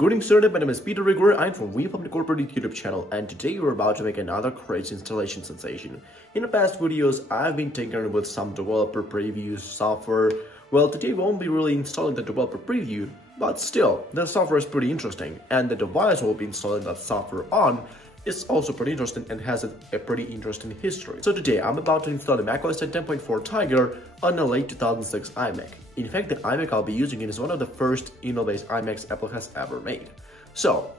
Good evening, sir. My name is Peter Rigor. I'm from VMflame Corporate YouTube channel, and today we're about to make another crazy installation sensation. In the past videos, I've been tinkering with some developer previews software. Well, today we won't be really installing the developer preview, but still, the software is pretty interesting, and the device we'll be installing that software on is also pretty interesting and has a pretty interesting history. So today, I'm about to install the macOS 10.4 Tiger on a late 2006 iMac. In fact, the iMac I'll be using is one of the first Intel-based iMacs Apple has ever made. So,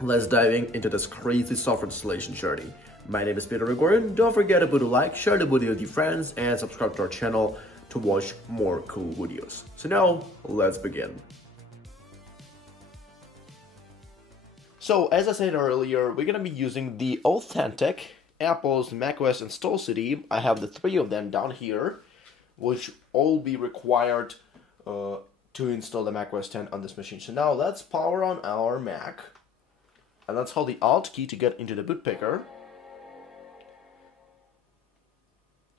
let's dive into this crazy software installation journey. My name is Peter Rigor. Don't forget to put a like, share the video with your friends, and subscribe to our channel to watch more cool videos. So now, let's begin. So, as I said earlier, we're gonna be using the authentic Apple's macOS install CD. I have the 3 of them down here, which all be required to install the macOS 10 on this machine. So now let's power on our Mac, and let's hold the Alt key to get into the boot picker.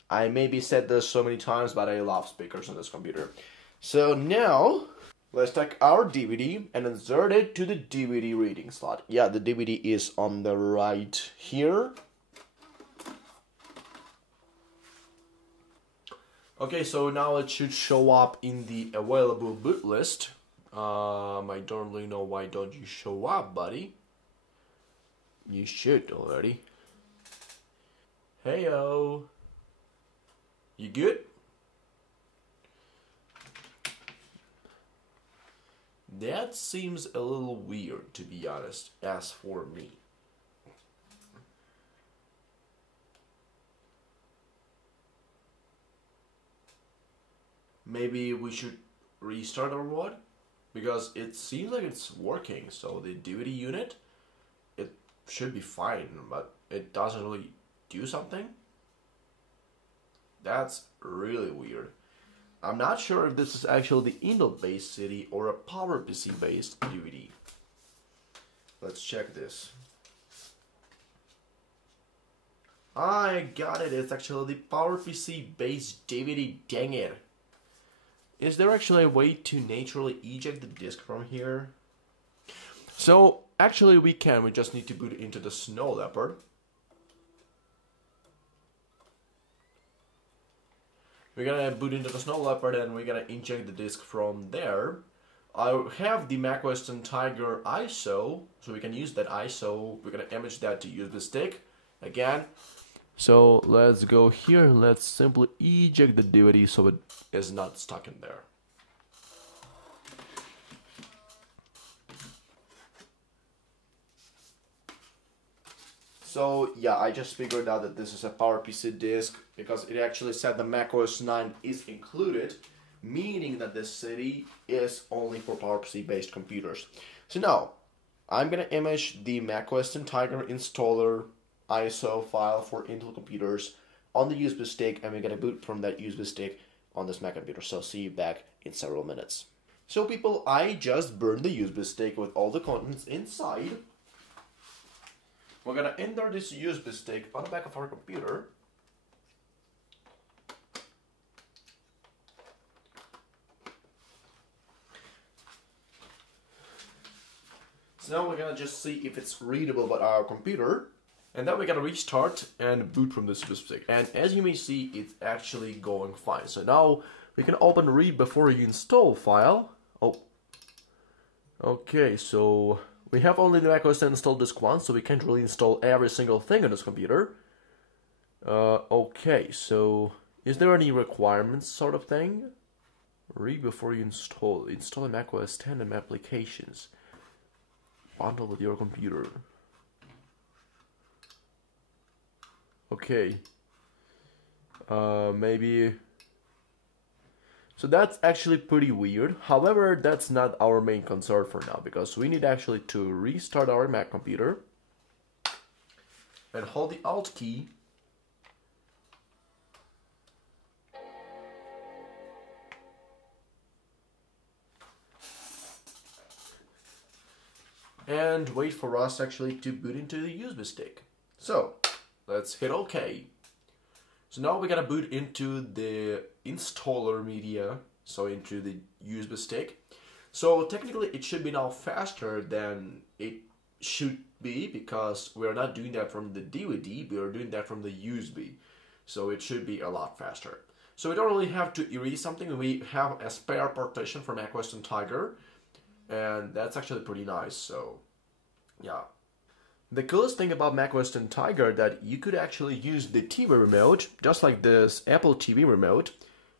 I maybe said this so many times, but I love speakers on this computer. So now, let's take our DVD and insert it to the DVD reading slot. Yeah, the DVD is on the right here. Okay, so now it should show up in the available boot list. I don't really know why don't you show up, buddy. You should already. Heyo. You good? That seems a little weird, to be honest, as for me. Maybe we should restart or what? Because it seems like it's working, so the DVD unit, it should be fine, but it doesn't really do something. That's really weird. I'm not sure if this is actually the Intel-based CD or a PowerPC-based DVD. Let's check this. I got it, it's actually the PowerPC-based DVD, dang it. Is there actually a way to naturally eject the disk from here? So, actually we can, we just need to boot into the Snow Leopard. We're gonna boot into the Snow Leopard and we're gonna inject the disk from there. I have the macOS 10 Tiger ISO, so we can use that ISO. We're gonna image that to USB stick again. So let's go here, let's simply eject the DVD so it is not stuck in there. So yeah, I just figured out that this is a PowerPC disk because it actually said the macOS 9 is included, meaning that this CD is only for PowerPC based computers. So now, I'm gonna image the macOS 10 Tiger installer ISO file for Intel computers on the USB stick, and we're gonna boot from that USB stick on this Mac computer. So see you back in several minutes. So people, I just burned the USB stick with all the contents inside. We're gonna enter this USB stick on the back of our computer. So now we're gonna just see if it's readable by our computer. And then we're gonna restart and boot from this USB stick. And as you may see, it's actually going fine. So now we can open read before you install file. Oh. Okay, so we have only the macOS 10 installed disk once, so we can't really install every single thing on this computer. Okay, so is there any requirements sort of thing? Read before you install. Install a macOS 10 and applications. Bundle with your computer. Okay. Maybe. So that's actually pretty weird. However, that's not our main concern for now, because we need actually to restart our Mac computer and hold the Alt key and wait for us actually to boot into the USB stick. So let's hit OK. So now we're gonna boot into the installer media, so into the USB stick. So technically it should be now faster than it should be, because we're not doing that from the DVD, we are doing that from the USB. So it should be a lot faster. So we don't really have to erase something. We have a spare partition from macOS and Tiger, and that's actually pretty nice. So yeah. The coolest thing about macOS and Tiger that you could actually use the TV remote, just like this Apple TV remote,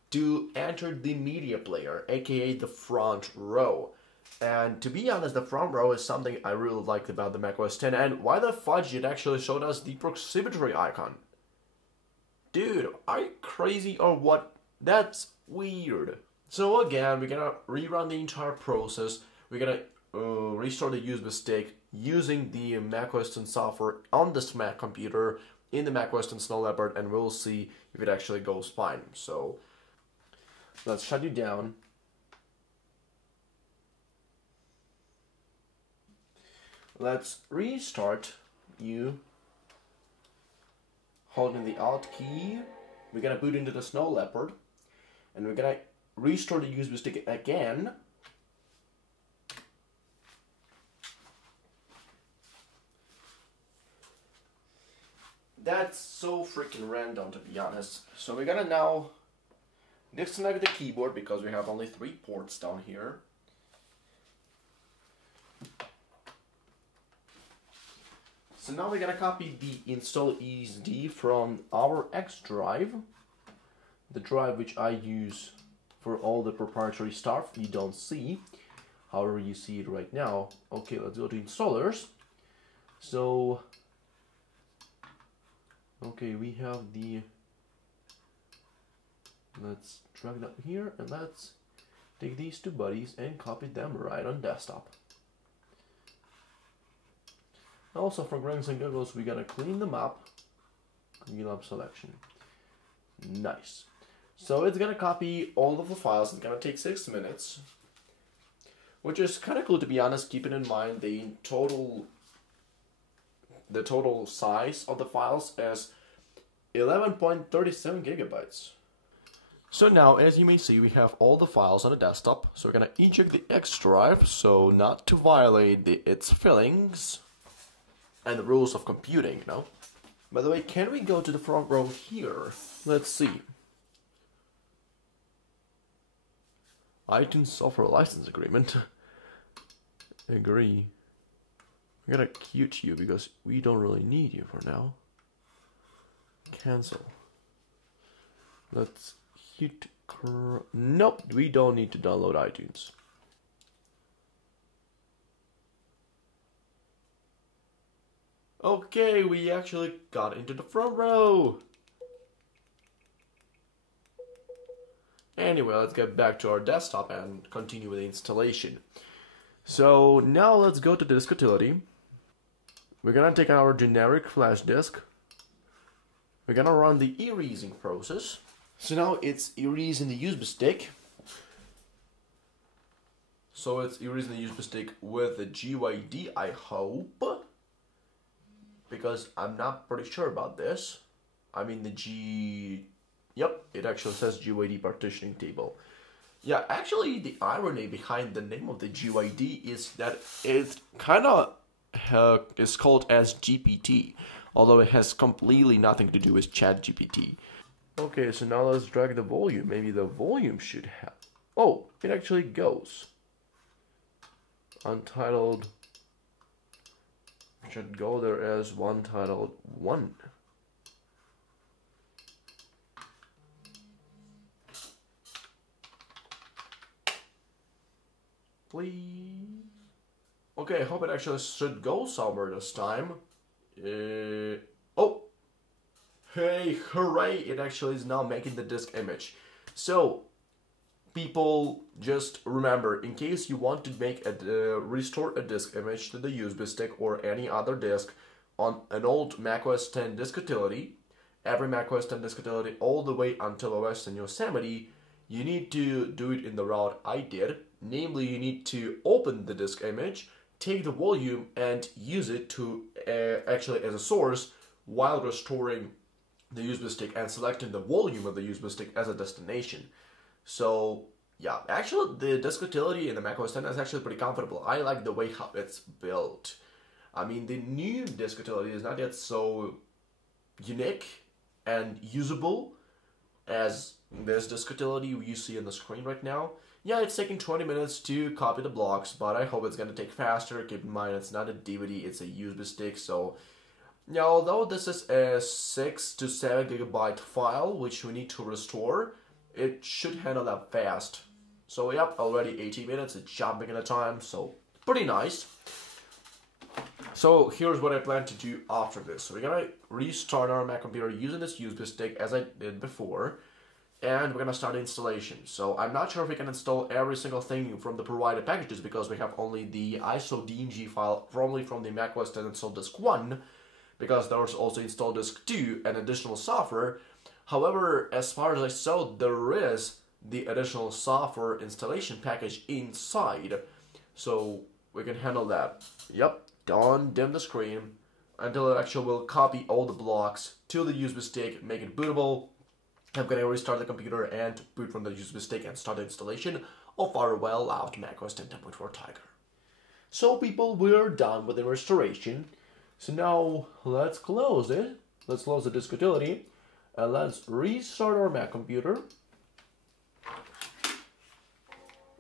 to enter the media player, aka the front row. And to be honest, the front row is something I really liked about the macOS 10. And why the fudge it actually showed us the proximity icon? Dude, are you crazy or what? That's weird. So again, we're gonna rerun the entire process. We're gonna restore the USB stick using the macOS 10 software on this Mac computer in the macOS 10 Snow Leopard, and we'll see if it actually goes fine. So let's shut you down. Let's restart you holding the Alt key. We're gonna boot into the Snow Leopard, and we're gonna restore the USB stick again. That's so freaking random, to be honest. So we're gonna now disconnect the keyboard because we have only 3 ports down here. So now we're gonna copy the install ESD from our X drive, the drive which I use for all the proprietary stuff you don't see, however you see it right now. Okay, let's go to installers. So okay, we have the, let's drag it up here, and let's take these 2 buddies and copy them right on desktop. Also, for grins and giggles, we're gonna clean them up. Clean up selection. Nice. So it's gonna copy all of the files. It's gonna take 6 minutes, which is kind of cool, to be honest, keeping in mind the total size of the files as 11.37 gigabytes. So now, as you may see, we have all the files on the desktop. So we're gonna eject the X drive, so not to violate its fillings and the rules of computing, you know. By the way, can we go to the front row here? Let's see. iTunes software license agreement. Agree. We're gonna quit you because we don't really need you for now. Cancel. Let's hit. Nope, we don't need to download iTunes. Okay, we actually got into the front row. Anyway, let's get back to our desktop and continue with the installation. So now let's go to the disk utility. We're gonna take our generic flash disk. We're gonna run the erasing process. So now it's erasing the USB stick. So it's erasing the USB stick with the GYD, I hope. Because I'm not pretty sure about this. I mean yep, it actually says GYD partitioning table. Yeah, actually the irony behind the name of the GYD is that it kind of is called as GPT, although it has completely nothing to do with ChatGPT. Okay, so now let's drag the volume. Maybe the volume should have... Oh, it actually goes. Untitled... should go there as Untitled 1. Please. Okay, I hope it actually should go somewhere this time. Oh! Hey, hooray! It actually is now making the disk image. So, people, just remember, in case you want to make restore a disk image to the USB stick or any other disk on an old macOS 10 disk utility, every macOS 10 disk utility all the way until OS 10 Yosemite, you need to do it in the route I did. Namely, you need to open the disk image, take the volume, and use it to actually as a source while restoring the USB stick and selecting the volume of the USB stick as a destination. So Yeah, actually the disk utility in the macOS 10 is actually pretty comfortable. I like the way how it's built. I mean, the new disk utility is not yet so unique and usable as this disk utility you see on the screen right now. Yeah, it's taking 20 minutes to copy the blocks, but I hope it's gonna take faster. Keep in mind, it's not a DVD, it's a USB stick, so yeah, although this is a 6 to 7 gigabyte file, which we need to restore, it should handle that fast. So yep, already 80 minutes, it's jumping in the time, so pretty nice. So here's what I plan to do after this. So we're gonna restart our Mac computer using this USB stick as I did before, and we're gonna start the installation. So I'm not sure if we can install every single thing from the provided packages because we have only the ISO DNG file formerly from the macOS 10 install disk 1, because there's also install disk 2 and additional software. However, as far as I saw, there is the additional software installation package inside, so we can handle that. Yep, don't dim the screen until it actually will copy all the blocks to the USB stick, make it bootable. I'm gonna restart the computer and boot from the USB stick and start the installation of our well-loved macOS 10.4 Tiger. So people, we're done with the restoration. So now let's close it. Let's close the disk utility and let's restart our Mac computer.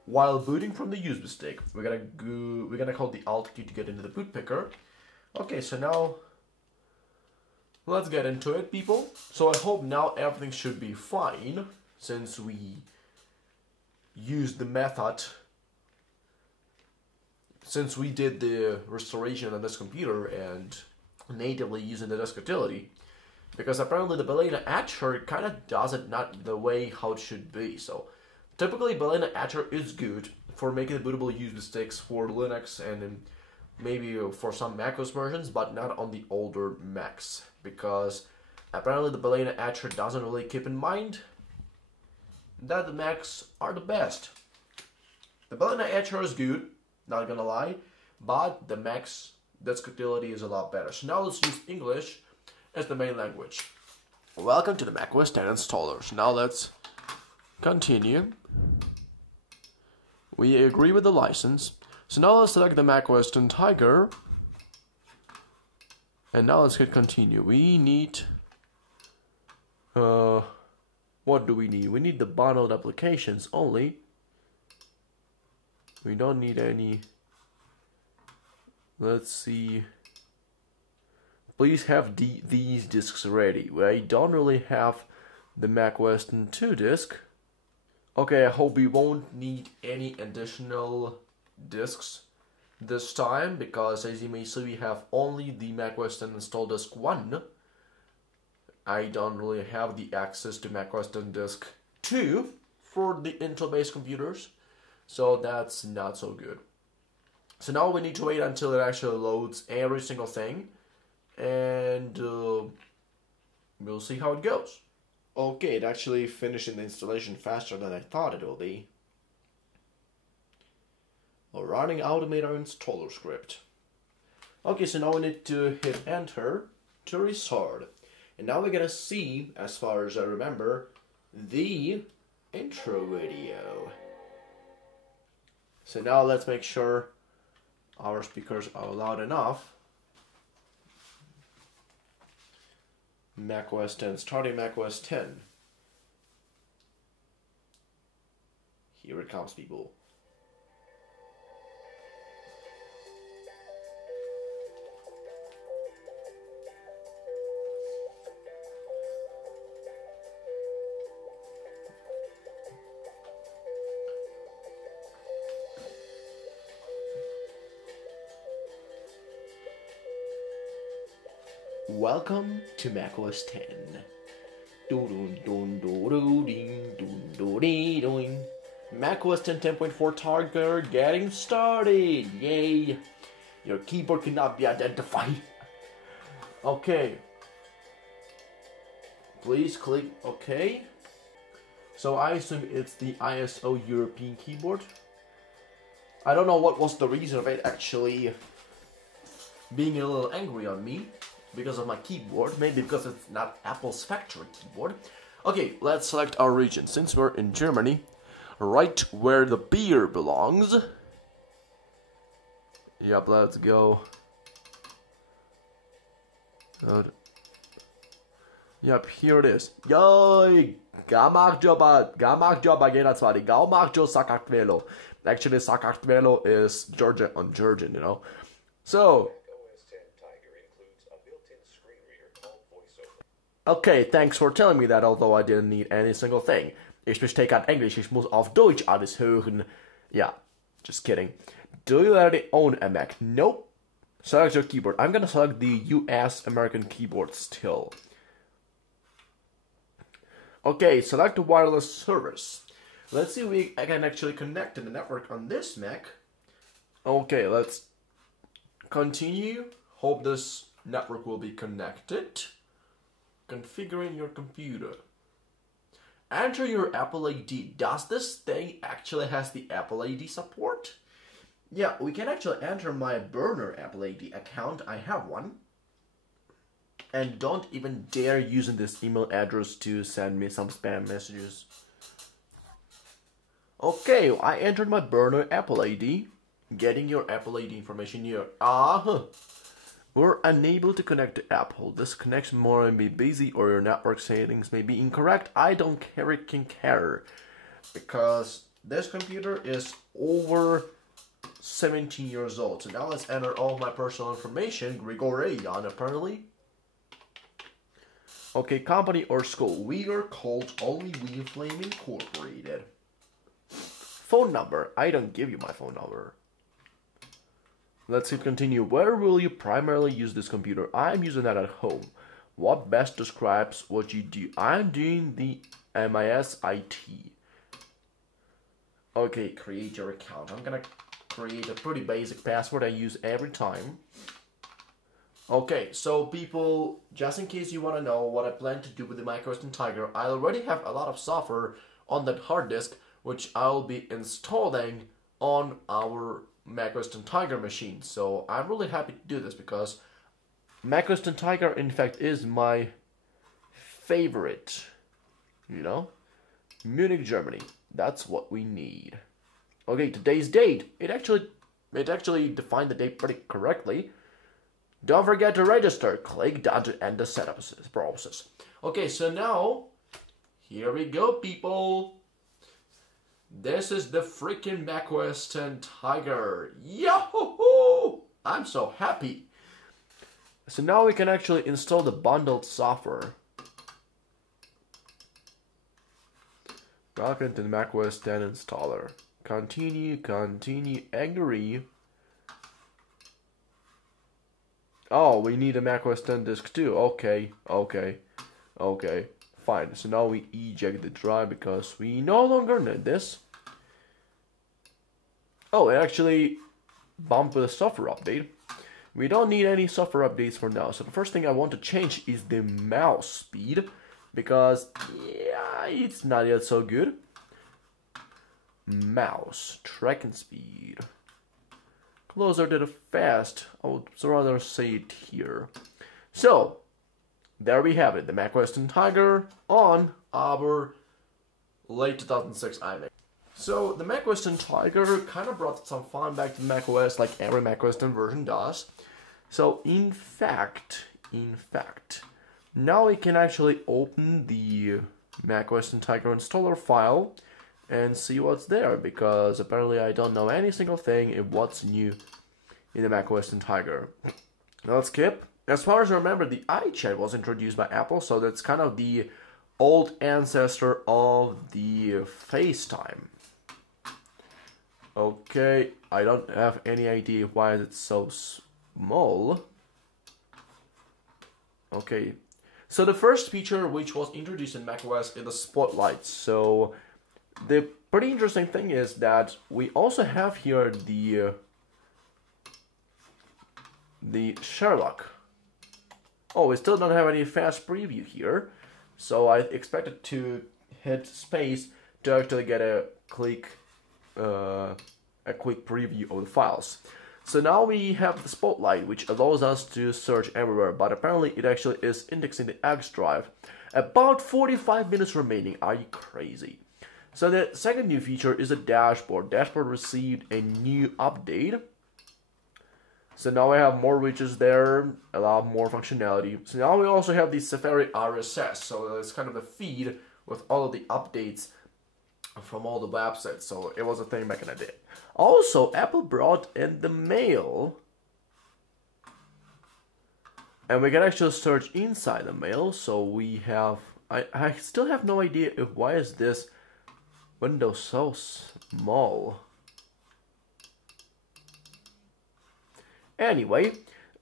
While booting from the USB stick, we're gonna hold the Alt key to get into the boot picker. Okay, so now let's get into it, people. So I hope now everything should be fine since we used the method, since we did the restoration on this computer and natively using the disk utility, because apparently the Balena Etcher kind of does it not the way how it should be. So typically Balena Etcher is good for making the bootable USB sticks for Linux and maybe for some macOS versions, but not on the older Macs, because apparently the Balena Etcher doesn't really keep in mind that the Macs are the best. The Balena Etcher is good, not gonna lie, but the Mac's disk utility is a lot better. So now let's use English as the main language. Welcome to the macOS 10 installer. So now let's continue. We agree with the license. So now let's select the macOS 10 Tiger. And now let's hit continue. We need, what do we need? We need the bundled applications only. We don't need any. Let's see. Please have these disks ready. I don't really have the macOS 10 2 disk. Okay, I hope we won't need any additional disks this time, because as you may see, we have only the macOS 10 install disk 1. I don't really have the access to macOS 10 disk 2 for the Intel-based computers, so that's not so good. So now we need to wait until it actually loads every single thing, and we'll see how it goes. Okay, it actually finished the installation faster than I thought it would be. Running Automator installer script. Okay, so now we need to hit enter to restart. And now we're gonna see, as far as I remember, the intro video. So now let's make sure our speakers are loud enough. macOS 10, starting macOS 10. Here it comes, people. Welcome to macOS 10. macOS 10 10.4 Tiger getting started. Yay! Your keyboard cannot be identified. Okay. Please click OK. So I assume it's the ISO European keyboard. I don't know what was the reason of it actually being a little angry on me because of my keyboard. Maybe because it's not Apple's factory keyboard. Okay, let's select our region. Since we're in Germany, right where the beer belongs. Yep, let's go. Good. Yep, here it is. Yay! Gamak Sakakvelo. Actually, Sakakvelo is Georgia on Georgian, you know. So, okay, thanks for telling me that, although I didn't need any single thing. Ich verstehe kein Englisch, ich muss auf Deutsch alles hören. Yeah, just kidding. Do you already own a Mac? Nope. Select your keyboard. I'm gonna select the US American keyboard still. Okay, select the wireless service. Let's see if I can actually connect to the network on this Mac. Okay, let's continue. Hope this network will be connected. Configuring your computer. Enter your Apple ID. Does this thing actually has the Apple ID support? Yeah, we can actually enter my burner Apple ID account. I have one. And don't even dare using this email address to send me some spam messages. Okay, I entered my burner Apple ID. Getting your Apple ID information here. We're unable to connect to Apple. This connection may be busy or your network settings may be incorrect. I don't care. Because this computer is over 17 years old. So now let's enter all my personal information. Grigorian, apparently. Okay, company or school. We are called only VMflame Incorporated. Phone number. I don't give you my phone number. Let's hit continue. Where will you primarily use this computer? I'm using that at home. What best describes what you do? I'm doing the MIS IT. Okay, create your account. I'm gonna create a pretty basic password I use every time. Okay, so people, just in case you want to know what I plan to do with the microSD Tiger, I already have a lot of software on that hard disk, which I'll be installing on our microSD Tiger machine. So I'm really happy to do this because microSD Tiger, in fact, is my favorite. You know, Munich, Germany. That's what we need. Okay, today's date. It actually defined the date pretty correctly. Don't forget to register. Click done to end the setup process. Okay, so now, here we go, people. This is the freaking macOS 10 Tiger. Yahoo! I'm so happy. So now we can actually install the bundled software. Welcome to the macOS 10 installer. Continue, agree. Oh, we need a macOS 10 disk too. Okay. Fine. So now we eject the drive because we no longer need this. Oh, it actually bumped with a software update. We don't need any software updates for now. So the first thing I want to change is the mouse speed because, yeah, it's not yet so good. Mouse tracking speed. Closer to the fast. I would rather say it here. So, there we have it. The macOS 10 Tiger on our late 2006 iMac. So, the macOS 10 Tiger kind of brought some fun back to macOS like every macOS 10 version does. So, in fact, now we can actually open the macOS 10 Tiger installer file and see what's there, because apparently I don't know any single thing in what's new in the macOS 10 Tiger. Now let's skip. As far as I remember, the iChat was introduced by Apple, so that's kind of the old ancestor of the FaceTime. Okay, I don't have any idea why it's so small. Okay, so the first feature which was introduced in macOS is the spotlight. So the pretty interesting thing is that we also have here the Sherlock. Oh, we still don't have any fast preview here, so I expected to hit space to actually get a quick preview of the files. So now we have the Spotlight, which allows us to search everywhere, but apparently it actually is indexing the X drive. About 45 minutes remaining. Are you crazy? So the second new feature is a dashboard. Dashboard received a new update. So now we have more widgets there, a lot more functionality. So now we also have the Safari RSS. So it's kind of a feed with all of the updates from all the websites. So it was a thing back in the day. Also, Apple brought in the mail. And we can actually search inside the mail. So we have, I still have no idea if why is this window so small. Anyway,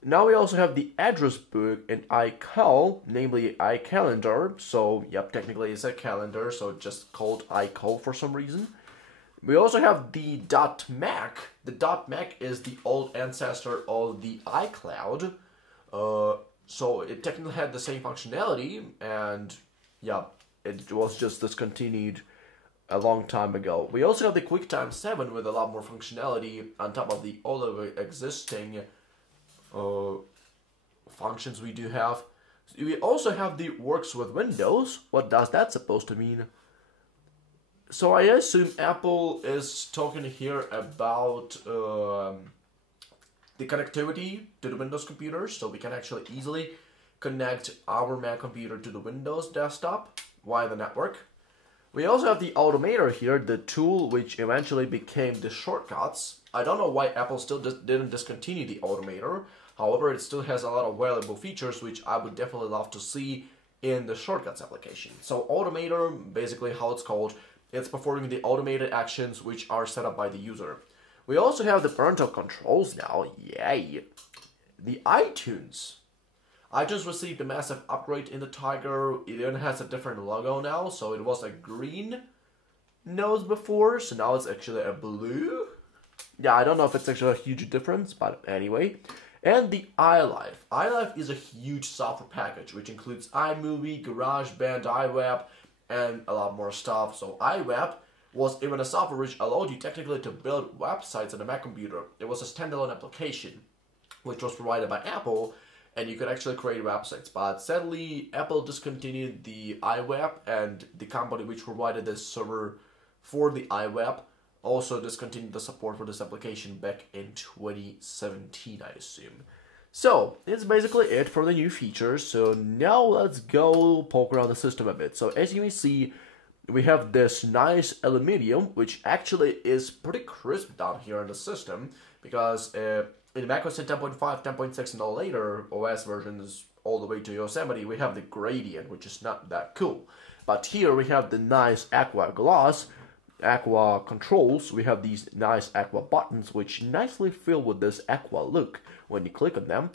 now we also have the address book in iCal, namely iCalendar. So, yep, technically it's a calendar, so it's just called iCal for some reason. We also have the .Mac. The .Mac is the old ancestor of the iCloud. So it technically had the same functionality, and yeah, it was just discontinued a long time ago. We also have the QuickTime 7 with a lot more functionality on top of the all of the existing functions we do have. We also have the works with Windows. What does that supposed to mean? So I assume Apple is talking here about the connectivity to the Windows computer, so we can actually easily connect our Mac computer to the Windows desktop via the network. We also have the Automator here, the tool which eventually became the shortcuts. I don't know why Apple still didn't discontinue the Automator. However, it still has a lot of valuable features which I would definitely love to see in the shortcuts application. So Automator, basically how it's called, it's performing the automated actions which are set up by the user. We also have the parental controls now, yay! The iTunes. iTunes received a massive upgrade in the Tiger. It even has a different logo now, so it was a green nose before, so now it's actually a blue. Yeah, I don't know if it's actually a huge difference, but anyway. And the iLife. iLife is a huge software package, which includes iMovie, GarageBand, iWeb, and a lot more stuff. So iWeb was even a software which allowed you technically to build websites on a Mac computer. It was a standalone application, which was provided by Apple, and you could actually create websites. But sadly, Apple discontinued the iWeb, and the company which provided this server for the iWeb also discontinued the support for this application back in 2017, I assume. So, it's basically it for the new features. So now let's go poke around the system a bit. So as you may see, we have this nice aluminum, which actually is pretty crisp down here in the system, because in macOS 10.5, 10.6 and all later OS versions all the way to Yosemite, we have the gradient, which is not that cool. But here we have the nice aqua gloss, aqua controls. We have these nice aqua buttons, which nicely fill with this aqua look when you click on them.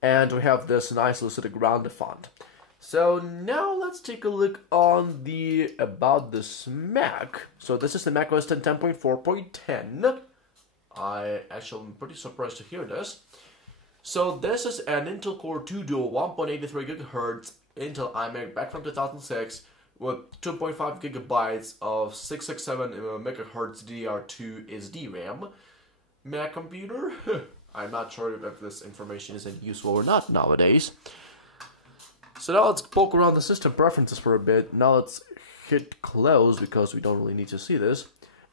And we have this nice lucid grounded font. So now let's take a look on the about this Mac. So this is the macOS 10 10.4.10. I actually am pretty surprised to hear this. So this is an Intel Core 2 Duo 1.83 GHz Intel iMac back from 2006 with 2.5 gigabytes of 667 MHz DDR2 SD RAM. Mac computer. I'm not sure if this information is useful or not nowadays. So now let's poke around the system preferences for a bit. Now let's hit close because we don't really need to see this.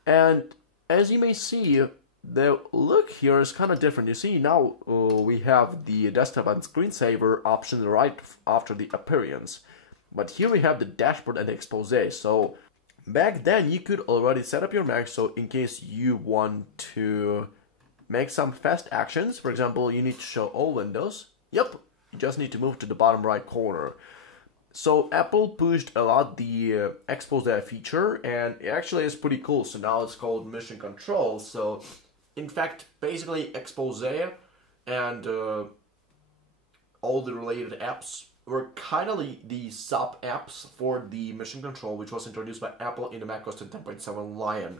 And as you may see, the look here is kind of different. You see now we have the desktop and screensaver option right after the appearance. But here we have the dashboard and the expose. So back then you could already set up your Mac so in case you want to make some fast actions. For example, you need to show all windows. Yep. You just need to move to the bottom right corner. So Apple pushed a lot the expose feature, and it actually is pretty cool. So now it's called Mission Control. So in fact, basically expose and all the related apps were kind of the sub apps for the Mission Control, which was introduced by Apple in the macOS 10.7 Lion.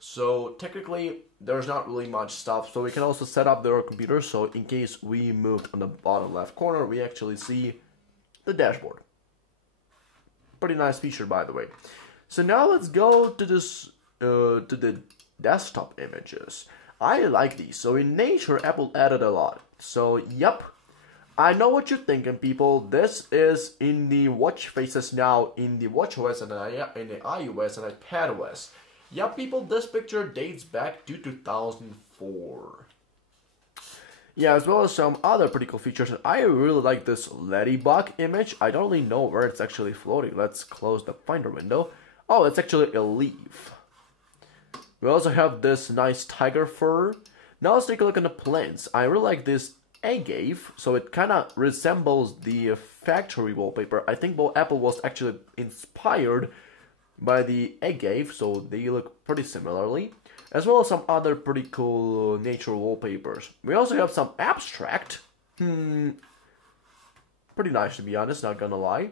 So technically, there's not really much stuff. So we can also set up their computer. So in case we moved on the bottom left corner, we actually see the dashboard. Pretty nice feature, by the way. So now let's go to this to the desktop images. I like these. So in nature, Apple added a lot. So yep, I know what you're thinking, people. This is in the watch faces now in the watchOS and in the iOS and iPadOS. Yeah, people, this picture dates back to 2004. Yeah, as well as some other pretty cool features. I really like this ladybug image. I don't really know where it's actually floating. Let's close the Finder window. Oh, it's actually a leaf. We also have this nice tiger fur. Now let's take a look at the plants. I really like this agave, so it kind of resembles the factory wallpaper. I think Apple was actually inspired by the agave, so they look pretty similarly, as well as some other pretty cool nature wallpapers. We also have some abstract. Pretty nice, to be honest, not gonna lie.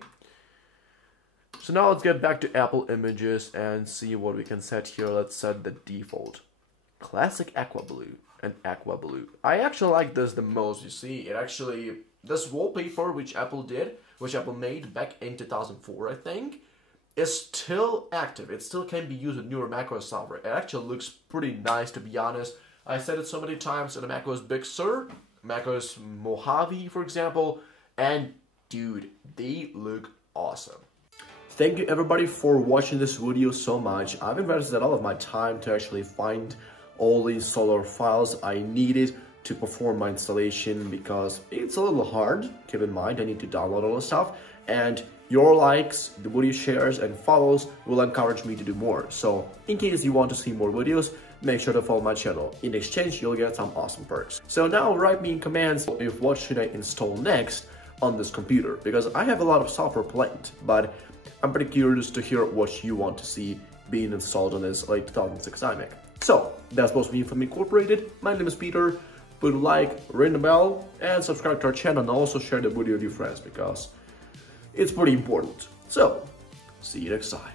So now let's get back to Apple Images and see what we can set here. Let's set the default. Classic aqua blue and aqua blue. I actually like this the most. You see, this wallpaper which Apple made back in 2004, I think, is still active. It still can be used with newer macOS software. It actually looks pretty nice, to be honest. I said it so many times in the macOS Big Sur, macOS Mojave, for example, and dude, they look awesome. Thank you everybody for watching this video so much. I've invested a lot of my time to actually find all the installer files I needed to perform my installation because it's a little hard. Keep in mind, I need to download all the stuff, and your likes, the video shares, and follows will encourage me to do more. So in case you want to see more videos, make sure to follow my channel. In exchange, you'll get some awesome perks. So now write me in comments if what should I install next on this computer, because I have a lot of software planned, but I'm pretty curious to hear what you want to see being installed on this late 2006 iMac. So that's supposed to be VMflame Incorporated. My name is Peter. Put a like, ring the bell, and subscribe to our channel, and also share the video with your friends because it's pretty important. So, see you next time.